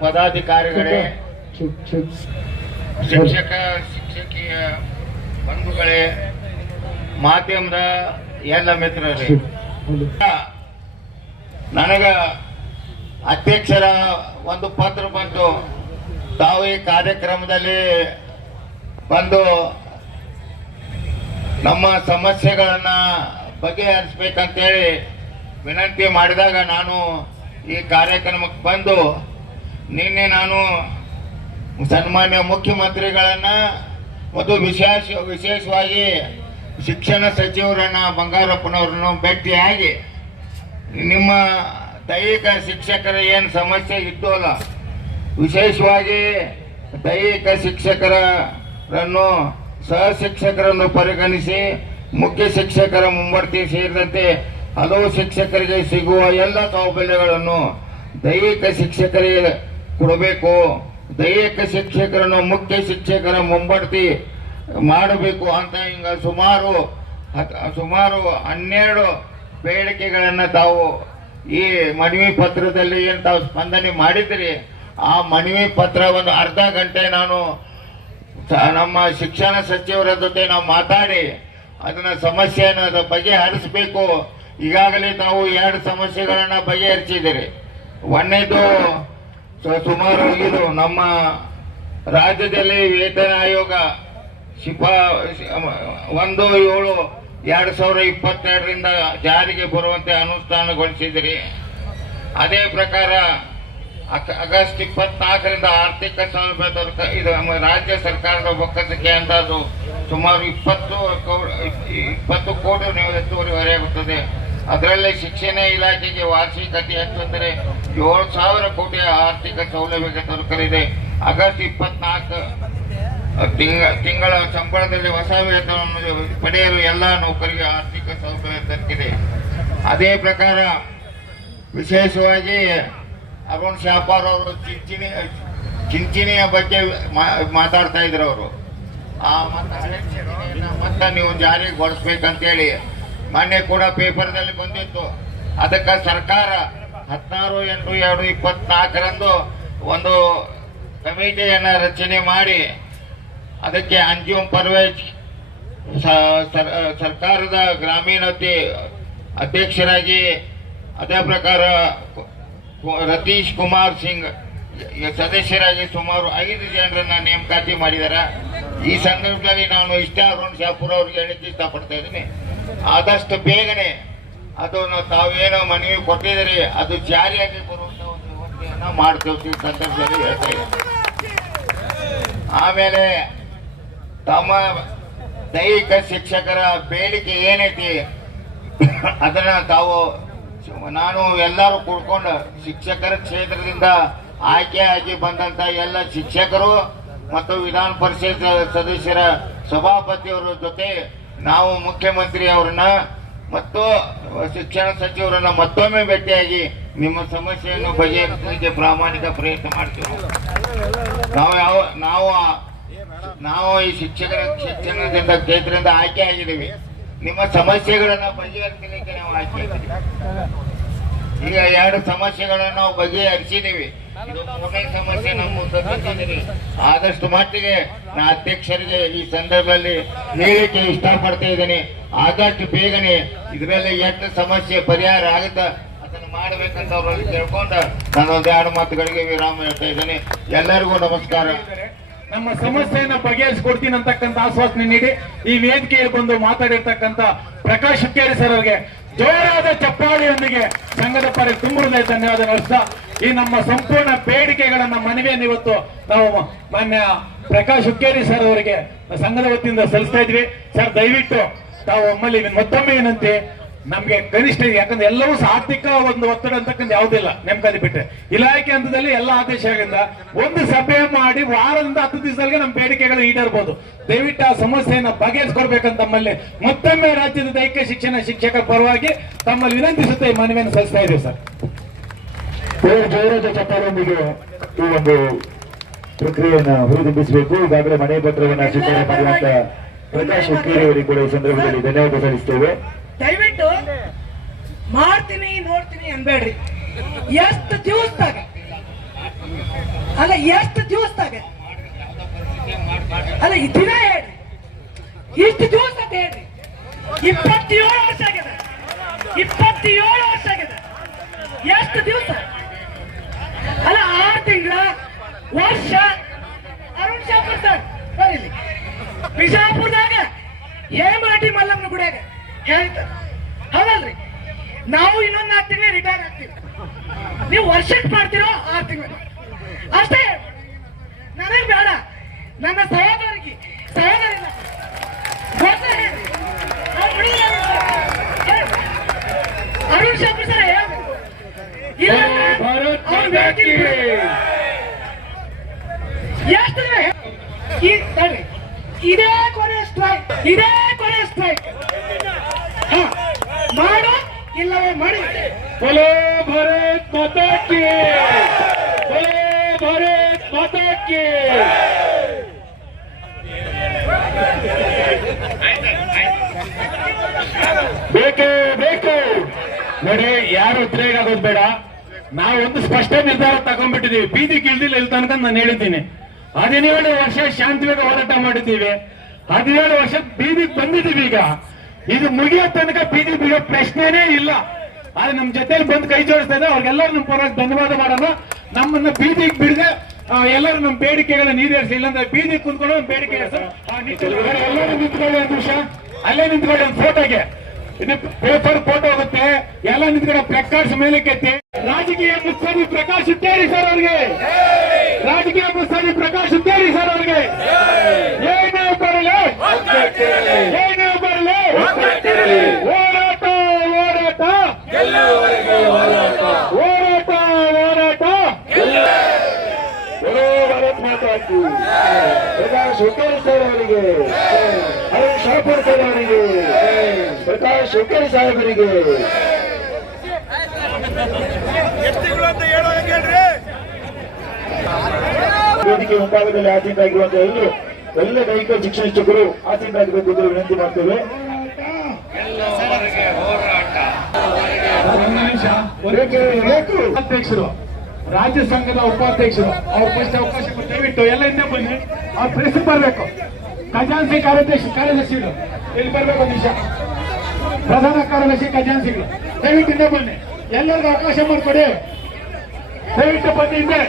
ಪದಾಧಿಕಾರಿಗಳೇ, ಶಿಕ್ಷಕ ಶಿಕ್ಷಕಿಯ ಬಂಧುಗಳೇ, ಮಾಧ್ಯಮದ ಎಲ್ಲ ಮಿತ್ರರೇ, ನನಗ ಅಧ್ಯಕ್ಷರ ಒಂದು ಪತ್ರ ಬಂತು. ತಾವು ಈ ಕಾರ್ಯಕ್ರಮದಲ್ಲಿ ಬಂದು ನಮ್ಮ ಸಮಸ್ಯೆಗಳನ್ನ ಬಗೆಹರಿಸಬೇಕಂತೇಳಿ ವಿನಂತಿ ಮಾಡಿದಾಗ ನಾನು ಈ ಕಾರ್ಯಕ್ರಮಕ್ಕೆ ಬಂದು ನಿನ್ನೆ ನಾನು ಸನ್ಮಾನ್ಯ ಮುಖ್ಯಮಂತ್ರಿಗಳನ್ನ ಮತ್ತು ವಿಶೇಷವಾಗಿ ಶಿಕ್ಷಣ ಸಚಿವರನ್ನ ಬಂಗಾರಪ್ಪನವ್ರನ್ನು ಭೇಟಿಯಾಗಿ ನಿಮ್ಮ ದೈಹಿಕ ಶಿಕ್ಷಕರ ಏನು ಸಮಸ್ಯೆ ಇದ್ದು ಅಲ್ಲ, ವಿಶೇಷವಾಗಿ ದೈಹಿಕ ಶಿಕ್ಷಕರನ್ನು ಸಹ ಶಿಕ್ಷಕರನ್ನು ಪರಿಗಣಿಸಿ ಮುಖ್ಯ ಶಿಕ್ಷಕರ ಮುಂಬಡ್ತಿ ಸೇರಿದಂತೆ ಹಲವು ಶಿಕ್ಷಕರಿಗೆ ಸಿಗುವ ಎಲ್ಲ ಸೌಲಭ್ಯಗಳನ್ನು ದೈಹಿಕ ಶಿಕ್ಷಕರಿಗೆ ಕೊಡಬೇಕು. ದೈಹಿಕ ಶಿಕ್ಷಕರನ್ನು ಮುಖ್ಯ ಶಿಕ್ಷಕರ ಮುಂಬಡ್ತಿ ಮಾಡಬೇಕು ಅಂತ ಹಿಂಗ ಸುಮಾರು 12 ಬೇಡಿಕೆಗಳನ್ನು ತಾವು ಈ ಮನವಿ ಪತ್ರದಲ್ಲಿ ಏನು ತಾವು ಸ್ಪಂದನೆ ಮಾಡಿದ್ರಿ. ಆ ಮನವಿ ಪತ್ರ ಒಂದು ಅರ್ಧ ಗಂಟೆ ನಾನು ನಮ್ಮ ಶಿಕ್ಷಣ ಸಚಿವರ ಜೊತೆ ನಾವು ಮಾತಾಡಿ ಅದನ್ನ ಸಮಸ್ಯೆಯನ್ನು ಬಗೆಹರಿಸಬೇಕು. ಈಗಾಗಲೇ ತಾವು 2 ಸಮಸ್ಯೆಗಳನ್ನ ಬಗೆಹರಿಸಿದಿರಿ. ಒಂದನೇದು ಸುಮಾರು ಇದು ನಮ್ಮ ರಾಜ್ಯದಲ್ಲಿ ವೇತನ ಆಯೋಗ 1/7/2022ರಿಂದ ಜಾರಿಗೆ ಬರುವಂತೆ ಅನುಷ್ಠಾನಗೊಳಿಸಿದಿರಿ. ಅದೇ ಪ್ರಕಾರ ಆಗಸ್ಟ್ 24ರಿಂದ ಆರ್ಥಿಕ ಸೌಲಭ್ಯ ಇದು ನಮ್ಮ ರಾಜ್ಯ ಸರ್ಕಾರದ ಬೊಕ್ಕಸಕ್ಕೆ ಅಂದಾಜು ಸುಮಾರು 20 ಕೋಟಿ ಹೆಚ್ಚುವರಿ ಹೊರೆಯಾಗುತ್ತದೆ. ಅದರಲ್ಲಿ ಶಿಕ್ಷಣ ಇಲಾಖೆಗೆ ವಾರ್ಷಿಕ ಅತಿ ಹೆಚ್ಚು ಅಂದರೆ 7,000 ಕೋಟಿ ಆರ್ಥಿಕ ಸೌಲಭ್ಯ ದೊರಕಲಿದೆ. ಆಗಸ್ಟ್ 24 ತಿಂಗಳ ಸಂಬಳದಲ್ಲಿ ಹೊಸ ವೇತನವನ್ನು ಪಡೆಯಲು ಎಲ್ಲ ನೌಕರಿಗೆ ಆರ್ಥಿಕ ಸೌಲಭ್ಯ ದೊರಕಿದೆ. ಅದೇ ಪ್ರಕಾರ ವಿಶೇಷವಾಗಿ ಅರುಣ್ ಶಾಪಾರ್ ಅವರು ಚಿಂಚಣಿಯ ಬಗ್ಗೆ ಮಾತಾಡ್ತಾ ಇದ್ರು. ಅವರು ಆ ಮತ್ತೆ ನೀವು ಜಾರಿಗೊಳಿಸ್ಬೇಕಂತೇಳಿ ಮೊನ್ನೆ ಕೂಡ ಪೇಪರ್ನಲ್ಲಿ ಬಂದಿತ್ತು. ಅದಕ್ಕೆ ಸರ್ಕಾರ 16/8/2024ರಂದು ಒಂದು ಕಮಿಟಿಯನ್ನು ರಚನೆ ಮಾಡಿ ಅದಕ್ಕೆ ಅಂಜುಮ್ ಪರ್ವೇಜ್ ಸರ್ಕಾರದ ಗ್ರಾಮೀಣಾಭಿವೃದ್ಧಿ ಅಧ್ಯಕ್ಷರಾಗಿ, ಅದೇ ಪ್ರಕಾರ ರತೀಶ್ ಕುಮಾರ್ ಸಿಂಗ್ ಸದಸ್ಯರಾಗಿ ಸುಮಾರು 5 ಜನರನ್ನ ನೇಮಕಾತಿ ಮಾಡಿದ್ದಾರೆ. ಈ ಸಂದರ್ಭದಲ್ಲಿ ನಾನು ಅರುಣ್ ಶಾಪುರ್ ಅವ್ರಿಗೆ ಹೇಳಿಕ್ಕೆ ಇಷ್ಟಪಡ್ತಾ ಇದ್ದೀನಿ, ಆದಷ್ಟು ಬೇಗನೆ ಅದನ್ನು ತಾವೇನೋ ಮನವಿ ಕೊಟ್ಟಿದ್ದೀರಿ ಅದು ಜಾರಿಯಾಗಿ ಬರುವಂತ ಒಂದು ವ್ಯವಸ್ಥೆಯನ್ನ ಮಾಡ್ತೇವೆ ಈ ಸಂದರ್ಭದಲ್ಲಿ ಹೇಳ್ತಾ ಇದ್ದೀನಿ. ಆಮೇಲೆ ತಮ್ಮ ದೈಹಿಕ ಶಿಕ್ಷಕರ ಬೇಡಿಕೆ ಏನೈತಿ ಅದನ್ನ ತಾವು ನಾನು ಎಲ್ಲರೂ ಕೂಡ್ಕೊಂಡು ಶಿಕ್ಷಕರ ಕ್ಷೇತ್ರದಿಂದ ಆಯ್ಕೆಯಾಗಿ ಬಂದಂತ ಎಲ್ಲ ಶಿಕ್ಷಕರು ಮತ್ತು ವಿಧಾನ ಪರಿಷತ್ ಸದಸ್ಯರ ಸಭಾಪತಿಯವರ ಜೊತೆ ನಾವು ಮುಖ್ಯಮಂತ್ರಿ ಅವರನ್ನ ಮತ್ತು ಶಿಕ್ಷಣ ಸಚಿವರನ್ನ ಮತ್ತೊಮ್ಮೆ ಭೇಟಿಯಾಗಿ ನಿಮ್ಮ ಸಮಸ್ಯೆಯನ್ನು ಬಗೆಹರಿಸಲಿಕ್ಕೆ ಪ್ರಾಮಾಣಿಕ ಪ್ರಯತ್ನ ಮಾಡ್ತೀವಿ. ನಾವು ಈ ಶಿಕ್ಷಣದಿಂದ ಕ್ಷೇತ್ರದಿಂದ ಆಯ್ಕೆ ಆಗಿದ್ದೀವಿ. ನಿಮ್ಮ ಸಮಸ್ಯೆಗಳನ್ನ ಬಗೆಹರಿಸಲಿಕ್ಕೆ ನಾವು ಆಯ್ಕೆ ಆಗಿದ್ದೀವಿ. ಈಗ 2 ಸಮಸ್ಯೆಗಳನ್ನು ನಾವು ಬಗೆಹರಿಸಿದ್ದೀವಿ. ಇದು 3ನೇ ಸಮಸ್ಯೆ ನಮ್ಮ ಮುಂದೆ ತಂದಿದ್ದೀವಿ. ಆದಷ್ಟು ಮಟ್ಟಿಗೆ ನಾ ಅಧ್ಯಕ್ಷರಿಗೆ ಈ ಸಂದರ್ಭದಲ್ಲಿ ಹೇಳಿಕೆ ಇಷ್ಟಪಡ್ತಾ ಇದ್ದೀನಿ, ಆದಷ್ಟು ಬೇಗನೆ ಇದರಲ್ಲಿ ಎಷ್ಟು ಸಮಸ್ಯೆ ಪರಿಹಾರ ಆಗುತ್ತಾ ಅದನ್ನು ಮಾಡಬೇಕಂತ ಅವರಲ್ಲಿ ಕೇಳ್ಕೊಂಡು ನಾನು 2 ಮಾತುಗಳಿಗೆ ವಿರಾಮ ಹೇಳ್ತಾ ಇದ್ದೇನೆ. ಎಲ್ಲರಿಗೂ ನಮಸ್ಕಾರ. ನಮ್ಮ ಸಮಸ್ಯೆಯನ್ನ ಬಗೆಹರಿಸಿಕೊಡ್ತೀನಿ ಅಂತಕ್ಕಂಥ ಆಶ್ವಾಸನೆ ನೀಡಿ ಈ ವೇದಿಕೆಯಲ್ಲಿ ಬಂದು ಮಾತಾಡಿರ್ತಕ್ಕಂಥ ಪ್ರಕಾಶ್ ಹುಕ್ಕೇರಿ ಸರ್ ಅವರಿಗೆ ಜೋರಾದ ಚಪ್ಪಾಳಿಯೊಂದಿಗೆ ಸಂಘದ ಪರ ತುಂಬ ಧನ್ಯವಾದ ನಡೆಸ್ತಾ ಈ ನಮ್ಮ ಸಂಪೂರ್ಣ ಬೇಡಿಕೆಗಳನ್ನ ಮನವಿಯನ್ನು ಇವತ್ತು ನಾವು ಮಾನ್ಯ ಪ್ರಕಾಶ್ ಹುಕ್ಕೇರಿ ಸರ್ ಅವರಿಗೆ ಸಂಘದ ವತಿಯಿಂದ ಸಲ್ಲಿಸ್ತಾ ಇದ್ವಿ. ಸರ್ ದಯವಿಟ್ಟು ತಾವು ಮತ್ತೊಮ್ಮೆ ಏನಂತೆ ನಮ್ಗೆ ಕನಿಷ್ಠ, ಯಾಕಂದ್ರೆ ಎಲ್ಲವೂ ಆರ್ಥಿಕ ಒಂದು ಒತ್ತಡ ಅಂತಕ್ಕಂಥ ಯಾವುದಿಲ್ಲ. ನೇಮಕಾತಿ ಬಿಟ್ಟರೆ ಇಲಾಖೆ ಹಂತದಲ್ಲಿ ಎಲ್ಲ ಆದೇಶ ಆಗಿಂದ ಒಂದು ಸಭೆ ಮಾಡಿ ವಾರದಿಂದ 10 ದಿವಸಗಳಿಗೆ ನಮ್ಮ ಬೇಡಿಕೆಗಳು ಈಡೇರಬಹುದು. ದಯವಿಟ್ಟು ಆ ಸಮಸ್ಯೆಯನ್ನ ಬಗೆಹರಿಸಿಕೊಡ್ಬೇಕಂತ ತಮ್ಮಲ್ಲಿ ಮತ್ತೊಮ್ಮೆ ರಾಜ್ಯದ ದೈಹಿಕ ಶಿಕ್ಷಣ ಶಿಕ್ಷಕರ ಪರವಾಗಿ ತಮ್ಮಲ್ಲಿ ವಿನಂತಿಸುತ್ತೆ ಈ ಮನವಿಯನ್ನು ಸಲ್ಲಿಸ್ತಾ ಇದ್ದೀವಿ ಸರ್. ಜಯರಾಜ ಚಪ್ಪಾಳೊಂದಿಗೆ ಈ ಒಂದು ಪ್ರಕ್ರಿಯೆಯನ್ನು ಹುರಿದುಂಬಿಸಬೇಕು. ಈಗಾಗಲೇ ಮನೆ ಪತ್ರವನ್ನು ಸ್ವೀಕಾರ ಮಾಡುವಂತ ಪ್ರಕಾಶ್ ಹುಕ್ಕೇರಿ ಅವರಿಗೆ ಕೂಡ ಈ ಸಂದರ್ಭದಲ್ಲಿ ಧನ್ಯವಾದ ಸಲ್ಲಿಸ್ತೇವೆ. ದಯವಿಟ್ಟು ಮಾಡ್ತೀನಿ ನೋಡ್ತೀನಿ ಅನ್ಬೇಡ್ರಿ. ಎಷ್ಟು ದಿವಸದಾಗ ಅಲ್ಲ ಎಷ್ಟು ದಿವಸದಾಗ ಅಲ್ಲ ಈ ದಿನ ಹೇಳ್ರಿ, ಇಷ್ಟು ದಿವಸ ಅಂತ ಹೇಳ್ರಿ. 27 ವರ್ಷ ಆಗಿದೆ, 27 ವರ್ಷ ಆಗಿದೆ. ಎಷ್ಟು ದಿವಸ ಅಲ್ಲ 6 ತಿಂಗಳ ವರ್ಷ. ಅರುಣ್ ಶಾಪುರ್ ಸರ್ ಬರೀಲಿ ಬಿಜಾಪುರದಾಗ ಹೇಮಾಟಿ ಮಲ್ಲಮ್ಮನ ಗುಡಿಯಾಗ ಹೇಳ್ತಾರೆ ಹೌದಲ್ರಿ. ನಾವು ಇನ್ನೊಂದು 4 ತಿಂಗಳು ರಿಟೈರ್ ಆಗ್ತೀವಿ, ನೀವು ವರ್ಷಕ್ಕೆ ಮಾಡ್ತೀರೋ 6 ತಿಂಗಳು ಅಷ್ಟೇ. ನನಗೆ ಬೇಡ, ನನ್ನ ಸಹೋದರಿಗೆ ಸಹೋದರಿಲ್ಲ ಅರುಣ್ ಶಾಪುರ್ ಸರ್ ಎಷ್ಟು ಇದೇ ಕೊನೆ ಸ್ಟ್ರೈಕ್, ಇದೇ ಕೊನೆ ಸ್ಟ್ರೈಕ್. ಮಾಡು ಇಲ್ಲವೇ ಮಾಡಿ. बोलो भारत माता की, बोलो भारत माता की. ಬೇಕೇ ಬೇಕು ನೋಡಿ, ಯಾರು ಉದ್ರೇಕ ಆಗೋದು ಬೇಡ. ನಾವೊಂದು ಸ್ಪಷ್ಟ ನಿರ್ಧಾರ ತಗೊಂಡ್ಬಿಟ್ಟಿದೀವಿ. ಬೀದಿ ಗಿಳ್ದಿಲ್ಲ ಇಲ್ಲಿ ತನಕ ನಾನು ಹೇಳಿದ್ದೀನಿ. 17 ವರ್ಷ ಶಾಂತಿಯುತ ಹೋರಾಟ ಮಾಡಿದ್ದೀವಿ, 17 ವರ್ಷ ಬೀದಿಗೆ ಬಂದಿದ್ದೀವಿ. ಈಗ ಇದು ಮುಗಿಯೋ ತನಕ ಬೀದಿ ಬಿಡೋ ಪ್ರಶ್ನೆನೇ ಇಲ್ಲ. ಆದ್ರೆ ನಮ್ ಜೊತೆಲಿ ಬಂದು ಕೈ ಜೋಡಿಸ್ತಾ ಇದ್ದಾರೆ, ಅವ್ರಿಗೆಲ್ಲರೂ ನಮ್ಮ ಪರವಾಗಿ ಧನ್ಯವಾದ ಮಾಡೋಣ. ನಮ್ಮನ್ನ ಬೀದಿಗೆ ಬಿಡದೆ ಎಲ್ಲರೂ ನಮ್ಮ ಬೇಡಿಕೆಗಳನ್ನ ಈಡೇರಿಸಿ, ಇಲ್ಲಾಂದ್ರೆ ಬೀದಿ ಕುಂತ್ಕೊಂಡು ನಮ್ಮ ಬೇಡಿಕೆ ಎಲ್ಲರೂ ನಿಂತ್ಕೊಳ್ಳಿ. ಒಂದು ನಿಮಿಷ ಅಲ್ಲೇ ನಿಂತ್ಕೊಳ್ಳಿ, ಒಂದು ಫೋಟೋಗೆ ಪೇಪರ್ ಫೋಟೋ ಹೋಗುತ್ತೆ. ಎಲ್ಲ ನಿಂತ್ಕೊಂಡು ಪ್ಲಕಾರ್ಡ್ಸ್ ಮೇಲೆ ಕೆತ್ತಿ. ರಾಜಕೀಯ ಮುತ್ಸದಿ ಪ್ರಕಾಶ್ ಹುಕ್ಕೇರಿ ಸರ್ ಅವ್ರಿಗೆ, ರಾಜಕೀಯ ಮುತ್ಸದಿ ಪ್ರಕಾಶ್ ಹುಕ್ಕೇರಿ ಸರ್ ಅವ್ರಿಗೆ ಏನೇ ಬರಲಿ, ಏನೇ ಬರಲಿ, ಹೋರಾಟ ಹೋರಾಟ ಹೋರಾಟ ಹೋರಾಟ. ಭಾರತ್ ಮಾತಾ ಕಿ. ಪ್ರಕಾಶ್ ಹುಕ್ಕೇರಿ ಸರ್ ಅವರಿಗೆ, ಅರುಣ್ ಶಾಪುರ್ ಸರ್ ಅವರಿಗೆ, ಪ್ರಕಾಶ್ ಹುಕ್ಕೇರಿ ಸಾಹೇಬರಿಗೆ. ವೇದಿಕೆ ಮುಂಭಾಗದಲ್ಲಿ ಆಸೀನರಾಗಿರುವಂತಹ ಎಲ್ಲ ದೈಹಿಕ ಶಿಕ್ಷಕರು ಆಸೀನರಾಗಬೇಕು ಎಂದು ವಿನಂತಿ ಮಾಡ್ತೇವೆ. ಅಧ್ಯಕ್ಷರು, ರಾಜ್ಯ ಸಂಘದ ಉಪಾಧ್ಯಕ್ಷರು ಅವ್ರ ಫಸ್ಟ್ ಅವಕಾಶ ದಯವಿಟ್ಟು ಎಲ್ಲ ಹಿಂದೆ ಬನ್ನಿ. ಅವ್ರ ಪ್ರೆಸ್ ಬರಬೇಕು. ಖಜಾನ್ಸಿ ಕಾರ್ಯದರ್ಶಿಗಳು ಇಲ್ಲಿ ಬರ್ಬೇಕು. ಒಂದು ನಿಮಿಷ, ಪ್ರಧಾನ ಕಾರ್ಯದರ್ಶಿ ಖಜಾನ್ಸಿಗಳು ದಯವಿಟ್ಟು ಹಿಂದೆ ಬನ್ನಿ. ಎಲ್ಲರಿಗೂ ಅವಕಾಶ ಮಾಡಿಕೊಡಿ, ದಯವಿಟ್ಟು ಬನ್ನಿ ಹಿಂದೆ.